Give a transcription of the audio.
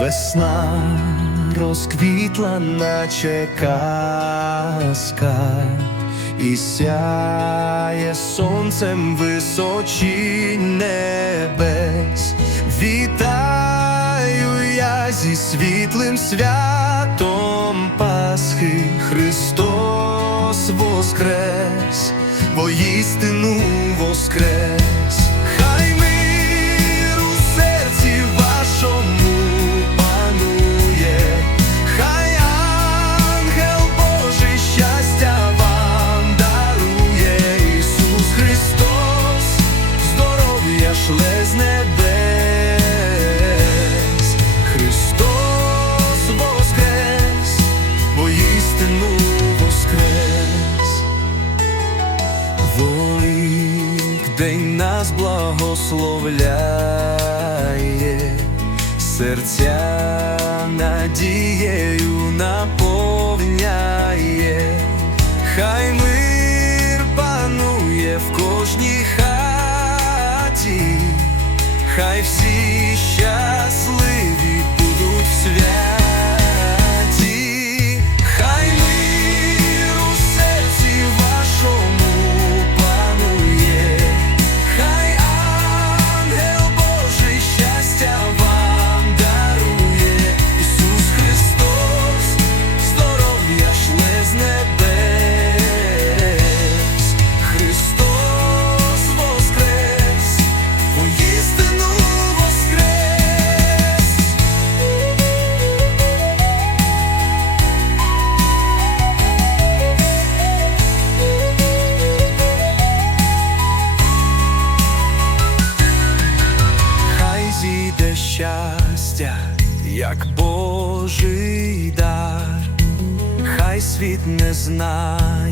Весна розквітла, наче казка, і сяє сонцем височі небес. Вітаю я зі світлим святом Пасхи, Христос воскрес, воістину з небес, Христос воскрес, воістину воскрес. Великдень нас благословляє, серця надією наповняє, хай мир панує в кожній хай всі щасливі щастя, як Божий дар, хай світ не знає.